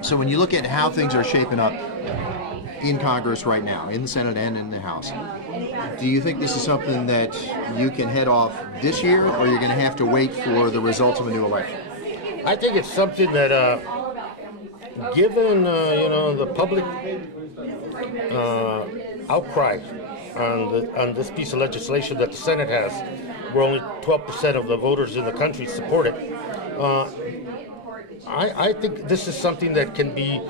So when you look at how things are shaping up in Congress right now, in the Senate and in the House, do you think this is something that you can head off this year, or you're going to have to wait for the results of a new election? I think it's something that, given the public outcry on this piece of legislation that the Senate has, where only 12% of the voters in the country support it, I think this is something that can be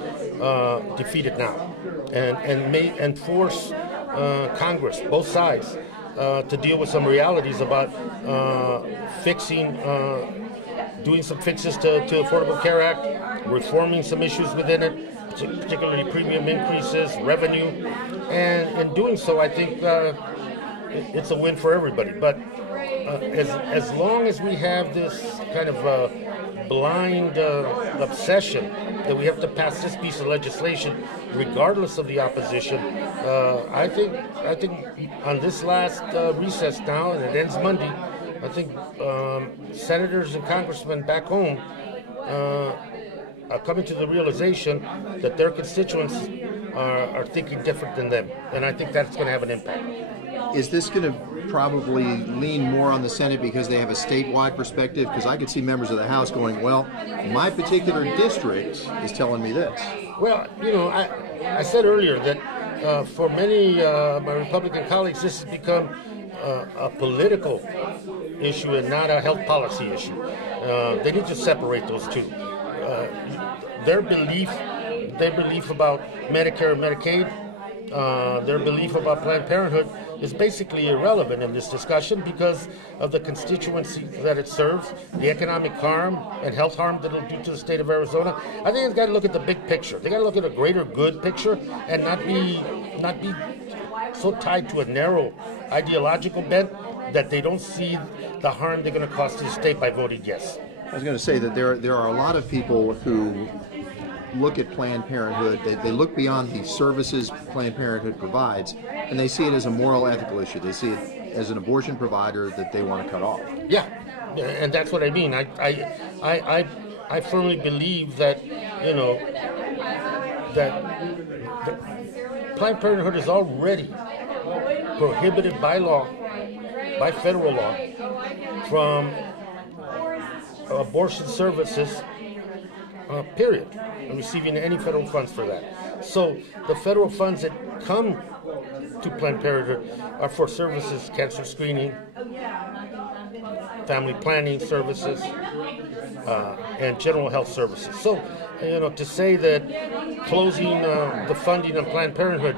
defeated now, and force Congress, both sides, to deal with some realities about doing some fixes to Affordable Care Act, reforming some issues within it, particularly premium increases, revenue, and in doing so, I think it's a win for everybody. But as long as we have this kind of blind obsession that we have to pass this piece of legislation regardless of the opposition, I think on this last recess now, and it ends Monday, I think senators and congressmen back home are coming to the realization that their constituents are thinking different than them, and I think that's going to have an impact. Is this going to probably lean more on the Senate because they have a statewide perspective? Because I could see members of the House going, well, my particular district is telling me this. Well, I said earlier that for many of my Republican colleagues, this has become a political issue and not a health policy issue. They need to separate those two. Their belief about Medicare and Medicaid, their belief about Planned Parenthood is basically irrelevant in this discussion because of the constituency that it serves, the economic harm and health harm that it'll do to the state of Arizona. I think it's got to look at the big picture. They got to look at a greater good picture and not be so tied to a narrow ideological bent that they don't see the harm they're going to cause to the state by voting yes. I was going to say that there are a lot of people who look at Planned Parenthood, they look beyond the services Planned Parenthood provides, and they see it as a moral, ethical issue. They see it as an abortion provider that they want to cut off. Yeah, and that's what I mean. I firmly believe that, that Planned Parenthood is already prohibited by law, by federal law, from abortion services, period, and receiving any federal funds for that. So the federal funds that come to Planned Parenthood are for services, cancer screening, family planning services, and general health services. So, to say that closing the funding of Planned Parenthood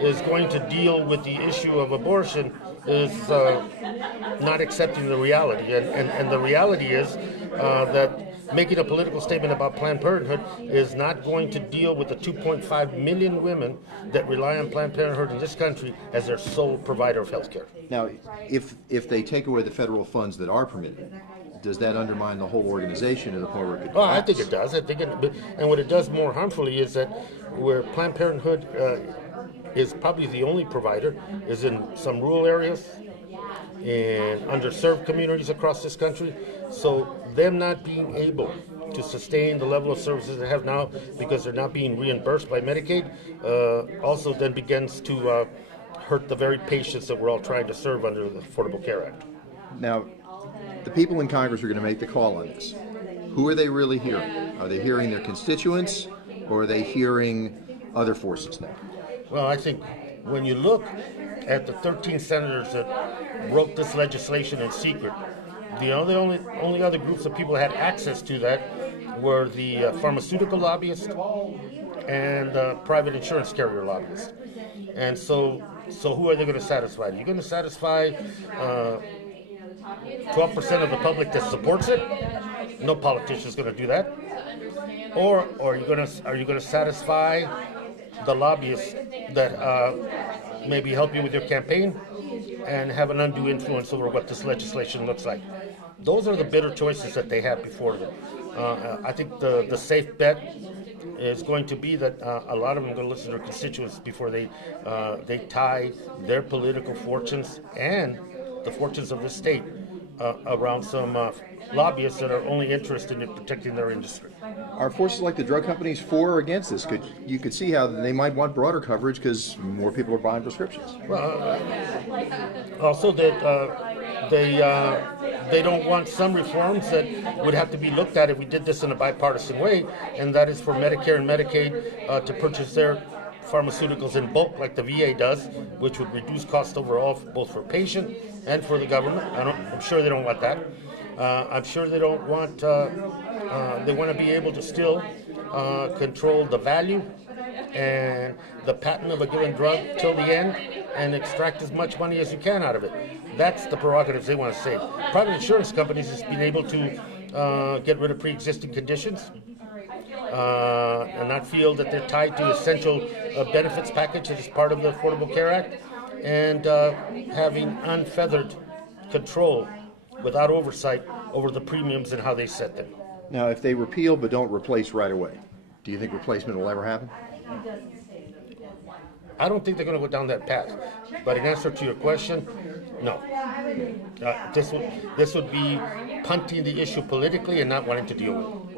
is going to deal with the issue of abortion is not accepting the reality. And the reality is that making a political statement about Planned Parenthood is not going to deal with the 2.5 million women that rely on Planned Parenthood in this country as their sole provider of health care. Now, if they take away the federal funds that are permitted, does that undermine the whole organization to the point where it could collapse? I think it does. And what it does more harmfully is that where Planned Parenthood is probably the only provider is in some rural areas, in underserved communities across this country. So them not being able to sustain the level of services they have now because they're not being reimbursed by Medicaid also then begins to hurt the very patients that we're all trying to serve under the Affordable Care Act. Now, the people in Congress are going to make the call on this. Who are they really hearing? Are they hearing their constituents, or are they hearing other forces now? Well, I think when you look at the 13 senators that wrote this legislation in secret, the only other groups of people that had access to that were the pharmaceutical lobbyists and private insurance carrier lobbyists. And so who are they going to satisfy? Are you going to satisfy 12% of the public that supports it? No politician is going to do that. Or are you going to satisfy the lobbyists that maybe help you with your campaign and have an undue influence over what this legislation looks like? Those are the bitter choices that they have before them. I think the safe bet is going to be that a lot of them are going to listen to their constituents before they tie their political fortunes and the fortunes of the state around some lobbyists that are only interested in protecting their industry. Are forces like the drug companies for or against this? You could see how they might want broader coverage because more people are buying prescriptions. Well, also that they don't want some reforms that would have to be looked at if we did this in a bipartisan way, and that is for Medicare and Medicaid to purchase their pharmaceuticals in bulk like the VA does, which would reduce cost overall both for patient and for the government. I'm sure they don't want that. I'm sure they don't want, they want to be able to still control the value and the patent of a given drug till the end and extract as much money as you can out of it. That's the prerogatives they want to save. Private insurance companies has been able to get rid of pre-existing conditions and not feel that they're tied to essential benefits package as part of the Affordable Care Act, and having unfeathered control without oversight over the premiums and how they set them. Now, if they repeal but don't replace right away, do you think replacement will ever happen? I don't think they're going to go down that path. But in answer to your question, no. This would be punting the issue politically and not wanting to deal with it.